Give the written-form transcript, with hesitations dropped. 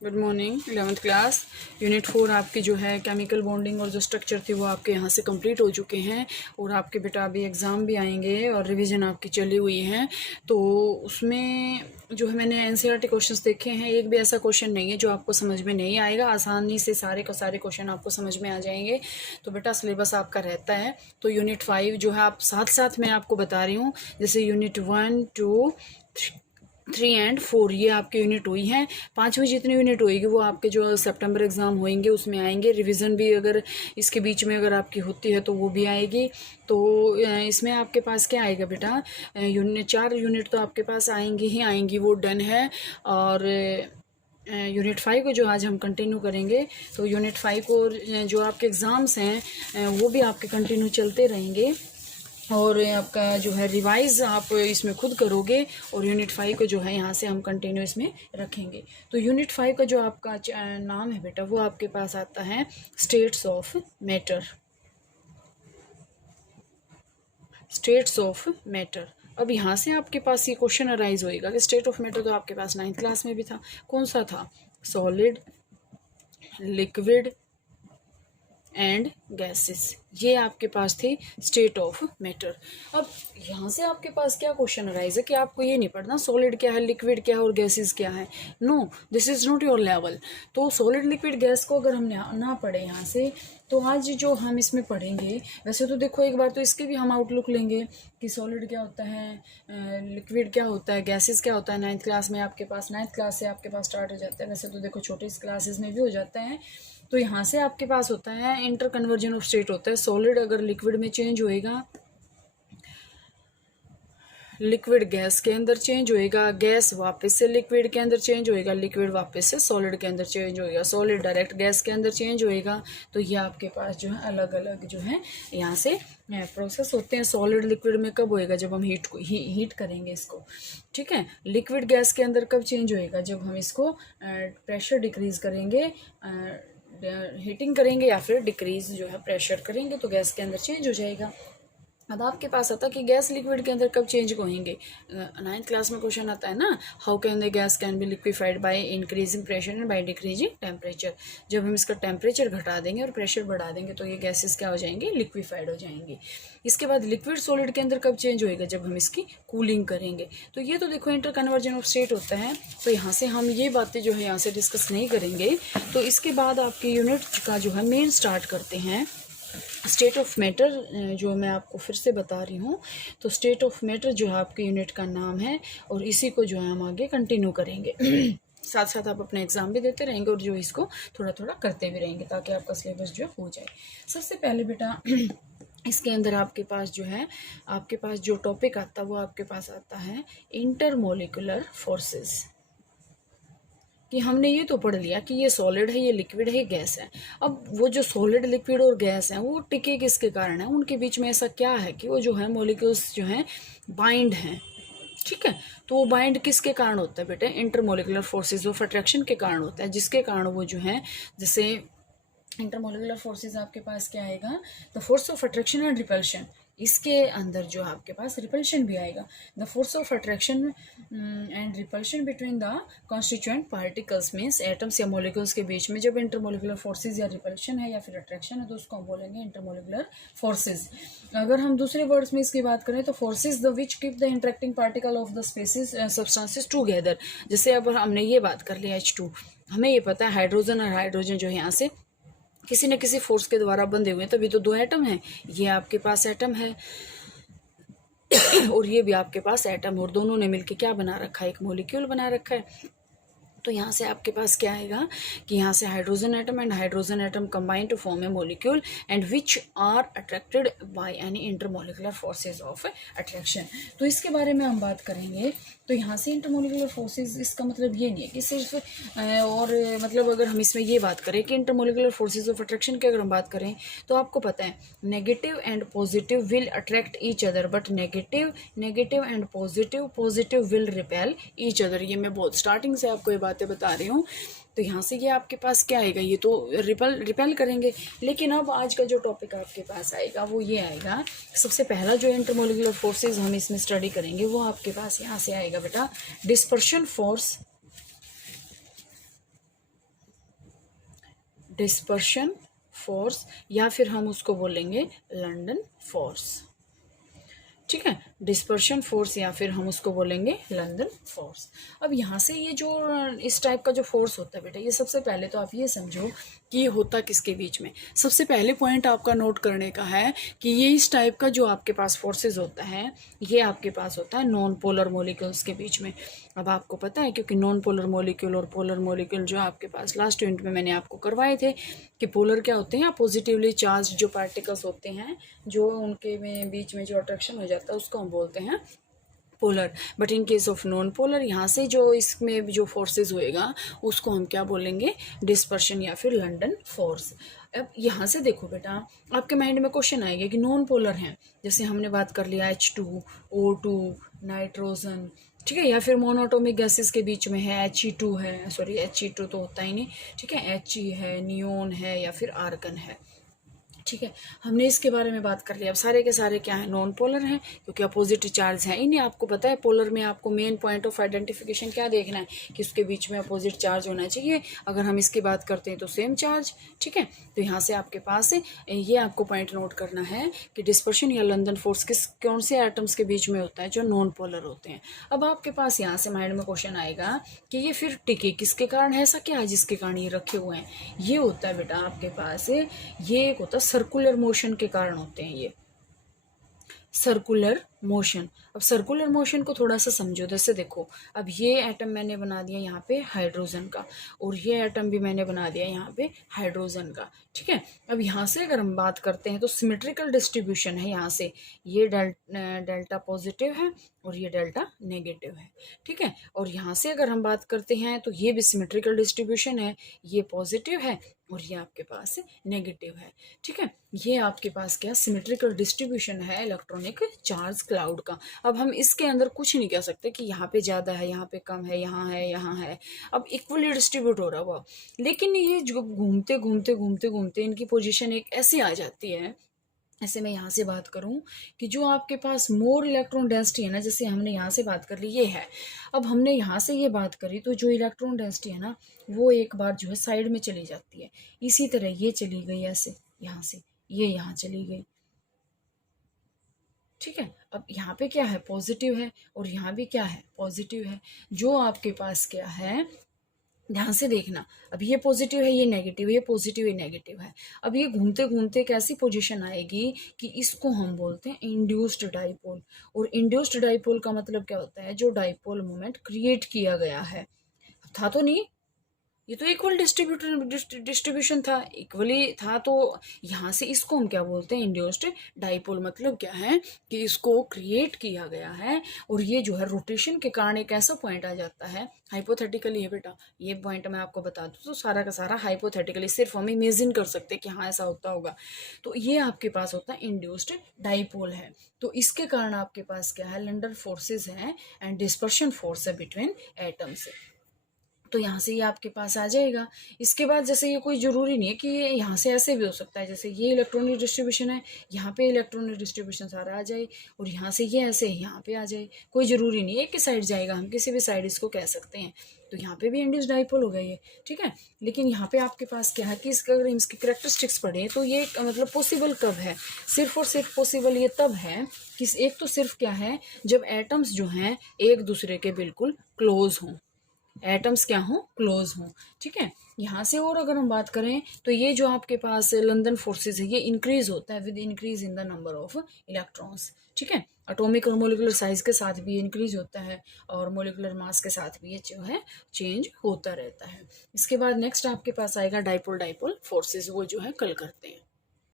Good morning 11th class. Unit 4 आपकी जो है केमिकल बॉन्डिंग और जो स्ट्रक्चर थी वो आपके यहाँ से कंप्लीट हो चुके हैं और आपके बेटा अभी एग्ज़ाम भी आएंगे और रिवीजन आपकी चली हुई है। तो उसमें जो है मैंने एनसीईआरटी क्वेश्चंस देखे हैं, एक भी ऐसा क्वेश्चन नहीं है जो आपको समझ में नहीं आएगा। आसानी से सारे का सारे क्वेश्चन आपको समझ में आ जाएंगे। तो बेटा सिलेबस आपका रहता है। तो यूनिट 5 जो है आप साथ साथ मैं आपको बता रही हूँ, जैसे यूनिट 1, 2, 3 एंड 4 ये आपके यूनिट हुई हैं। 5वीं जितनी यूनिट होएगी वो आपके जो सितंबर एग्ज़ाम होंगे उसमें आएंगे। रिवीजन भी अगर इसके बीच में अगर आपकी होती है तो वो भी आएगी। तो इसमें आपके पास क्या आएगा बेटा, यूनिट 4 यूनिट तो आपके पास आएंगी ही आएंगी, वो डन है। और यूनिट 5 को जो आज हम कंटिन्यू करेंगे, तो यूनिट 5 को जो आपके एग्ज़ाम्स हैं वो भी आपके कंटिन्यू चलते रहेंगे और आपका जो है रिवाइज आप इसमें खुद करोगे। और यूनिट 5 को जो है यहाँ से हम कंटिन्यू इसमें रखेंगे। तो यूनिट 5 का जो आपका नाम है बेटा वो आपके पास आता है states of matter. States of matter. अब यहाँ से आपके पास ये क्वेश्चन अराइज होएगा कि स्टेट ऑफ मैटर तो आपके पास 9th क्लास में भी था। कौन सा था? सॉलिड, लिक्विड एंड गैसेस, ये आपके पास थी स्टेट ऑफ मैटर। अब यहाँ से आपके पास क्या क्वेश्चन अराइज है कि आपको ये नहीं पढ़ना सॉलिड क्या है, लिक्विड क्या है और गैसेस क्या है। No, this is not your level. तो सॉलिड, लिक्विड, गैस को अगर हम ना पढ़े यहाँ से, तो आज जो हम इसमें पढ़ेंगे, वैसे तो देखो एक बार तो इसके भी हम आउटलुक लेंगे कि सॉलिड क्या होता है, लिक्विड क्या होता है, गैसेस क्या होता है। 9th क्लास में आपके पास, 9th क्लास से आपके पास स्टार्ट हो जाता है। वैसे तो देखो छोटी क्लासेस में भी हो जाता है। तो यहाँ से आपके पास होता है इंटर कन्वर्जन ऑफ स्टेट होता है। सॉलिड अगर लिक्विड में चेंज होएगा, लिक्विड गैस के अंदर चेंज होएगा, गैस वापस से लिक्विड के अंदर चेंज होएगा, लिक्विड वापस से सॉलिड के अंदर चेंज होएगा, सॉलिड डायरेक्ट गैस के अंदर चेंज होएगा। तो ये आपके पास जो है अलग अलग जो है यहाँ से प्रोसेस होते हैं। सॉलिड लिक्विड में कब होएगा? जब हम हीट करेंगे इसको, ठीक है। लिक्विड गैस के अंदर कब चेंज होएगा? जब हम इसको प्रेशर डिक्रीज करेंगे, हीटिंग करेंगे या फिर डिक्रीज जो है प्रेशर करेंगे तो गैस के अंदर चेंज हो जाएगा। अब आपके पास आता कि गैस लिक्विड के अंदर कब चेंज होंगे। 9th क्लास में क्वेश्चन आता है ना, how can the gas can be liquefied by increasing pressure and by decreasing temperature. जब हम इसका टेम्परेचर घटा देंगे और प्रेशर बढ़ा देंगे तो ये गैसेस क्या हो जाएंगे? लिक्विफाइड हो जाएंगे। इसके बाद लिक्विड सॉलिड के अंदर कब चेंज होएगा? जब हम इसकी कूलिंग करेंगे। तो ये तो देखो इंटर कन्वर्जन ऑफ स्टेट होता है। तो यहाँ से हम ये बातें जो है यहाँ से डिस्कस नहीं करेंगे। तो इसके बाद आपकी यूनिट का जो है मेन स्टार्ट करते हैं। स्टेट ऑफ मैटर जो मैं आपको फिर से बता रही हूँ, तो स्टेट ऑफ मैटर जो है आपके यूनिट का नाम है और इसी को जो है हम आगे कंटिन्यू करेंगे। साथ साथ आप अपने एग्जाम भी देते रहेंगे और जो इसको थोड़ा थोड़ा करते भी रहेंगे ताकि आपका सिलेबस जो हो जाए। सबसे पहले बेटा इसके अंदर आपके पास जो है, आपके पास जो टॉपिक आता है वो आपके पास आता है इंटरमोलिकुलर फोर्सेस। कि हमने ये तो पढ़ लिया कि ये सॉलिड है, ये लिक्विड है, ये गैस है। अब वो जो सॉलिड, लिक्विड और गैस है वो टिके किसके कारण है? उनके बीच में ऐसा क्या है कि वो जो है मॉलिक्यूल्स जो हैं बाइंड हैं, ठीक है। तो वो बाइंड किसके कारण होता है बेटे? इंटरमोलिकुलर फोर्सेज ऑफ अट्रैक्शन के कारण होता है, जिसके कारण वो जो है, जैसे इंटरमोलिकुलर फोर्सेज आपके पास क्या आएगा? The force of attraction and repulsion. इसके अंदर जो आपके पास रिपल्शन भी आएगा। The force of attraction and repulsion between the constituent particles means atoms या मोलिक्यूल्स के बीच में जब इंटरमोलिकुलर फोर्सेज या रिपल्शन है या फिर अट्रैक्शन है तो उसको हम बोलेंगे इंटरमोलिकुलर फोर्सेज। अगर हम दूसरे वर्ड्स में इसकी बात करें तो forces the which keep the interacting particle of the species substances together. जैसे अब हमने ये बात कर लिया H2, हमें ये पता है हाइड्रोजन और हाइड्रोजन जो है यहाँ से किसी न किसी फोर्स के द्वारा बंधे हुए हैं, तभी तो 2 एटम हैं। ये आपके पास एटम है और ये भी आपके पास एटम, और दोनों ने मिलकर क्या बना रखा है? एक मॉलिक्यूल बना रखा है। तो यहाँ से आपके पास क्या आएगा कि यहाँ से hydrogen atom and hydrogen atom combine to form a molecule and which are attracted by any intermolecular forces of attraction. तो इसके बारे में हम बात करेंगे। तो यहाँ से इंटरमोलिकुलर फोर्सेज, इसका मतलब ये नहीं है कि सिर्फ और मतलब अगर हम इसमें ये बात करें कि इंटरमोलिकुलर फोर्सेज ऑफ अट्रैक्शन की अगर हम बात करें तो आपको पता है negative and positive will attract each other but negative and positive will repel each other. ये मैं बहुत स्टार्टिंग से आपको ये बातें बता रही हूँ। तो यहाँ से ये आपके पास क्या आएगा? ये तो रिपेल करेंगे। लेकिन अब आज का जो टॉपिक आपके पास आएगा वो ये आएगा, सबसे पहला जो इंटरमोलिकुलर फोर्सेज हम इसमें स्टडी करेंगे वो आपके पास यहाँ से आएगा बेटा डिस्पर्शन फोर्स डिस्पर्शन फोर्स, या फिर हम उसको बोलेंगे लंदन फोर्स। ठीक है, डिस्पर्शन फोर्स या फिर हम उसको बोलेंगे लंदन फोर्स। अब यहाँ से ये जो इस टाइप का जो फोर्स होता है बेटा, ये सबसे पहले तो आप ये समझो कि ये होता किसके बीच में। सबसे पहले पॉइंट आपका नोट करने का है कि ये इस टाइप का जो आपके पास फोर्सेस होता है, ये आपके पास होता है नॉन पोलर मोलिक्यूल्स के बीच में। अब आपको पता है, क्योंकि नॉन पोलर मोलिक्यूल और पोलर मोलिक्यूल जो आपके पास लास्ट यूनिट में मैंने आपको करवाए थे कि पोलर क्या होते हैं, पॉजिटिवली चार्ज जो पार्टिकल्स होते हैं, जो उनके में बीच में जो अट्रैक्शन हो जाता है उसको हम बोलते हैं polar. But in case of non polar, यहाँ से जो इसमें जो फोर्सेस होएगा उसको हम क्या बोलेंगे, डिस्पर्शन या फिर लंदन फोर्स। अब यहाँ से देखो बेटा, आपके माइंड में क्वेश्चन आएगा कि नॉन पोलर हैं, जैसे हमने बात कर लिया H2, O2, नाइट्रोजन, ठीक है, या फिर मोनोटोमिक गैसेस के बीच में है He2 है, सॉरी He2 तो होता ही नहीं, ठीक है, He है, नियोन है, या फिर आर्गन है। ठीक है, हमने इसके बारे में बात कर लिया। अब सारे के सारे क्या है, नॉन पोलर हैं, क्योंकि अपोजिट चार्ज है। इन्हें आपको पता है पोलर में आपको मेन पॉइंट ऑफ आइडेंटिफिकेशन क्या देखना है कि उसके बीच में अपोजिट चार्ज होना चाहिए। अगर हम इसकी बात करते हैं तो सेम चार्ज। ठीक है, तो यहाँ से आपके पास ये आपको पॉइंट नोट करना है कि डिस्पर्शन या लंदन फोर्स कौन से एटम्स के बीच में होता है, जो नॉन पोलर होते हैं। अब आपके पास यहाँ से माइंड में क्वेश्चन आएगा कि ये फिर टिके किसके कारण है, ऐसा क्या है जिसके कारण ये रखे हुए हैं। ये होता है बेटा आपके पास, ये एक होता है सर्कुलर मोशन के कारण होते हैं ये, सर्कुलर मोशन। अब सर्कुलर मोशन को थोड़ा सा समझो। जैसे देखो, अब ये एटम मैंने बना दिया यहाँ पे हाइड्रोजन का, और ये एटम भी मैंने बना दिया यहाँ पे हाइड्रोजन का। ठीक है, अब यहाँ से अगर हम बात करते हैं तो सिमेट्रिकल डिस्ट्रीब्यूशन है। यहाँ से ये डेल्टा पॉजिटिव है और ये डेल्टा नेगेटिव है। ठीक है, और यहाँ से अगर हम बात करते हैं तो ये भी सिमेट्रिकल डिस्ट्रीब्यूशन है, ये पॉजिटिव है और ये आपके पास नेगेटिव है। ठीक है, ये आपके पास क्या सिमेट्रिकल डिस्ट्रीब्यूशन है इलेक्ट्रॉनिक चार्ज क्लाउड का। अब हम इसके अंदर कुछ नहीं कह सकते कि यहाँ पे ज़्यादा है, यहाँ पे कम है, यहाँ है, यहाँ है। अब इक्वली डिस्ट्रीब्यूट हो रहा हुआ, लेकिन ये जो घूमते घूमते घूमते घूमते इनकी पोजीशन एक ऐसी आ जाती है। ऐसे मैं यहाँ से बात करूँ कि जो आपके पास मोर इलेक्ट्रॉन डेंसिटी है ना, जैसे हमने यहाँ से बात कर ली ये है, अब हमने यहाँ से ये बात करी तो जो इलेक्ट्रॉन डेंसिटी है ना वो एक बार जो है साइड में चली जाती है। इसी तरह ये चली गई ऐसे, यहाँ से ये यहाँ चली गई। ठीक है, अब यहाँ पे क्या है, पॉजिटिव है, और यहाँ भी क्या है, पॉजिटिव है। जो आपके पास क्या है, ध्यान से देखना, अब ये पॉजिटिव है, ये नेगेटिव, ये पॉजिटिव, ये नेगेटिव है। अब ये घूमते घूमते कैसी पोजीशन आएगी कि इसको हम बोलते हैं इंड्यूस्ड डाइपोल। और इंड्यूस्ड डाइपोल का मतलब क्या होता है, जो डाइपोल मोमेंट क्रिएट किया गया है। था तो नहीं, ये तो इक्वल डिस्ट्रीब्यूशन था, इक्वली था, तो यहाँ से इसको हम क्या बोलते हैं, इंड्यूस्ड डाइपोल। मतलब क्या है कि इसको क्रिएट किया गया है, और ये जो है रोटेशन के कारण एक ऐसा पॉइंट आ जाता है, हाइपोथेटिकली है बेटा, ये पॉइंट मैं आपको बता दूँ तो सारा का सारा हाइपोथेटिकली, सिर्फ हम इमेजिन कर सकते हैं कि हाँ ऐसा होता होगा। तो ये आपके पास होता है इंड्यूस्ड डाइपोल है। तो इसके कारण आपके पास क्या है, लंदन फोर्सेज हैं एंड डिस्पर्शन फोर्स है बिटवीन एटम्स। तो यहाँ से ये आपके पास आ जाएगा। इसके बाद जैसे ये कोई ज़रूरी नहीं है कि ये यहाँ से ऐसे भी हो सकता है, जैसे ये इलेक्ट्रॉनिक डिस्ट्रीब्यूशन है, यहाँ पे इलेक्ट्रॉनिक डिस्ट्रीब्यूशन सारा आ जाए, और यहाँ से ये ऐसे यहाँ पे आ जाए। कोई ज़रूरी नहीं है एक ही साइड जाएगा, हम किसी भी साइड इसको कह सकते हैं। तो यहाँ पे भी इंड्यूस्ड डाइपोल हो गया ये। ठीक है, लेकिन यहाँ पे आपके पास क्या है कि इसका अगर इसकी करेक्टरिस्टिक्स पढ़े तो ये मतलब पॉसिबल कब है, सिर्फ और सिर्फ पॉसिबल ये तब है कि एक तो सिर्फ क्या है, जब एटम्स जो हैं एक दूसरे के बिल्कुल क्लोज हों, एटम्स क्या हों, क्लोज हों। ठीक है, यहाँ से और अगर हम बात करें तो ये जो आपके पास लंदन फोर्सेस है ये इंक्रीज होता है with increase in the number of electrons. ठीक है, एटॉमिक और मोलिकुलर साइज के साथ भी इंक्रीज होता है, और मोलिकुलर मास के साथ भी ये जो है चेंज होता रहता है। इसके बाद नेक्स्ट आपके पास आएगा डाइपोल फोर्सेस, वो जो है कल करते हैं।